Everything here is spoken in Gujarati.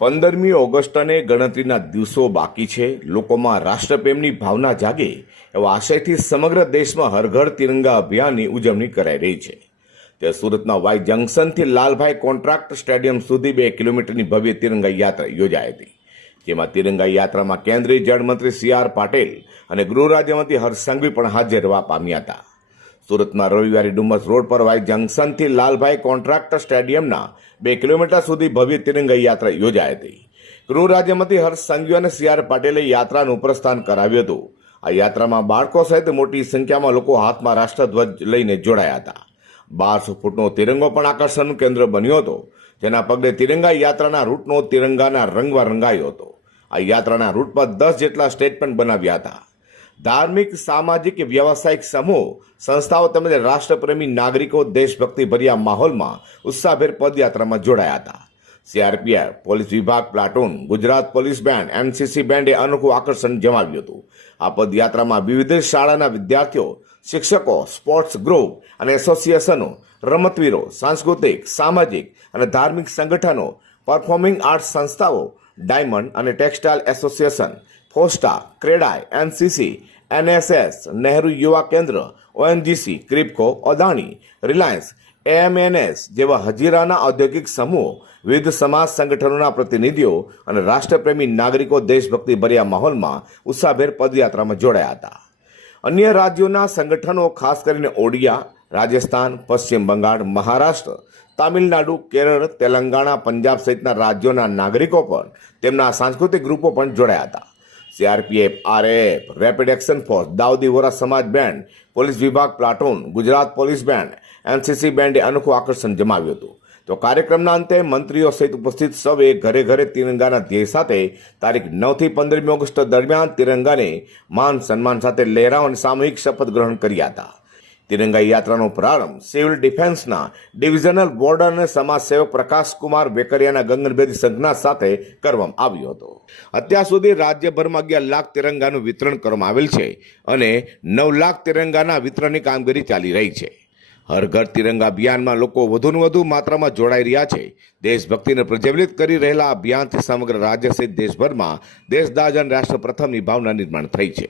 15મી ઓગસ્ટને ગણતરીના દિવસો બાકી છે. લોકોમાં રાષ્ટ્રપ્રેમની ભાવના જાગે એવા આશયથી સમગ્ર દેશમાં હર ઘર તિરંગા અભિયાનની ઉજવણી કરાઈ રહી છે. તે સુરતના વાય જંકશનથી લાલભાઈ કોન્ટ્રાક્ટ સ્ટેડિયમ સુધી 2 કિલોમીટરની ભવ્ય તિરંગા યાત્રા યોજાઈ હતી. જેમાં તિરંગા યાત્રામાં કેન્દ્રીય જળમંત્રી CR પાટીલ અને ગૃહ રાજ્યમંત્રી હર્ષ સંઘવી પણ હાજર રહેવા પામ્યા હતા. સુરતમાં રવિવારે ડુમસ રોડ પર વાય જંકશનથી લાલભાઈ કોન્ટ્રાક્ટ સ્ટેડિયમના 2 કિલોમીટર સુધી ભવ્ય તિરંગા યાત્રા યોજાઈ હતી. ગૃહ રાજ્યમંત્રી હર્ષ સંઘવી અને CR પાટીલે યાત્રાનું પ્રસ્થાન કરાવ્યું હતું. આ યાત્રામાં બાળકો સહિત મોટી સંખ્યામાં લોકો હાથમાં રાષ્ટ્રધ્વજ લઈને જોડાયા હતા. 1200 ફૂટનો તિરંગો પણ આકર્ષણનું કેન્દ્ર બન્યો હતો, જેના પગલે તિરંગા યાત્રાના રૂટનો તિરંગાના રંગમાં રંગાયો હતો. આ યાત્રાના રૂટ પર 10 જેટલા સ્ટેજ પણ બનાવ્યા હતા. ધાર્મિક, સામાજિક, વ્યવસાયિક સમૂહ, સંસ્થાઓ તેમજ રાષ્ટ્રપ્રેમી નાગરિકો દેશભક્તિભર્યા માહોલમાં ઉત્સાહભેર પદયાત્રામાં જોડાયા હતા. CRPF, પોલીસ વિભાગ platoon, Gujarat police band, MCC બેન્ડે અનોખું આકર્ષણ જમાવ્યું હતું. આ પદયાત્રામાં વિવિધ શાળાના વિદ્યાર્થીઓ, શિક્ષકો, સ્પોર્ટ્સ ગ્રુપ અને એસોસિએશનો, રમતવીરો, સાંસ્કૃતિક, સામાજિક અને ધાર્મિક સંગઠનો, પરફોર્મિંગ આર્ટ્સ સંસ્થાઓ, ડાયમંડ અને textile association, FOSTA, CREDAI, NCC, NSS, Nehru Yuva Kendra, ONGC, KRIBHCO, Adani, Reliance, AMNS જેવા હજીરાના ઔદ્યોગિક સમૂહો, વિવિધ સમાજ સંગઠનોના પ્રતિનિધિઓ અને રાષ્ટ્રપ્રેમી નાગરિકો દેશભક્તિભર્યા માહોલમાં ઉત્સાહભેર પદયાત્રામાં જોડાયા હતા. અન્ય રાજ્યોના સંગઠનો, ખાસ કરીને ઓડિયા, રાજસ્થાન, પશ્ચિમ બંગાળ, મહારાષ્ટ્ર, તામિલનાડુ, કેરળ, તેલંગાણા, પંજાબ સહિતના રાજ્યોના નાગરિકો પણ તેમના સાંસ્કૃતિક ગ્રુપો પણ જોડાયા હતા. CRPF, RAF, rapid action force, Dawoodi Vora સમાજ બેન્ડ, પોલીસ વિભાગ platoon, Gujarat police band, NCC બેન્ડે અનોખું આકર્ષણ જમાવ્યું હતું. તો કાર્યક્રમના અંતે મંત્રીઓ સહિત ઉપસ્થિત સૌએ ઘરે ઘરે તિરંગાના ધ્યેય સાથે તારીખ 9 થી 15મી ઓગસ્ટ દરમિયાન તિરંગાને માન સન્માન સાથે લહેરાવવાની સામૂહિક શપથ ગ્રહણ કર્યા હતા. તિરંગા યાત્રાનો પ્રારંભ સિવિલ ડિફેન્સના ડિવિઝનલ બોર્ડર અને સમાજસેવક પ્રકાશકુમાર વેકરિયાના ગગનભેદી સંજ્ઞા સાથે કરવામાં આવ્યો હતો. અત્યાર સુધી રાજ્યભરમાં 11 લાખ તિરંગાનું વિતરણ કરવામાં આવેલ છે અને 9 લાખ તિરંગાના વિતરણની કામગીરી ચાલી રહી છે. હર ઘર તિરંગા અભિયાનમાં લોકો વધુને વધુ માત્રામાં જોડાઈ રહ્યા છે. દેશભક્તિને પ્રજ્વલિત કરી રહેલા અભિયાનથી સમગ્ર રાજ્ય સહિત દેશભરમાં દેશદાજ અને રાષ્ટ્ર પ્રથમની ભાવના નિર્માણ થઈ છે.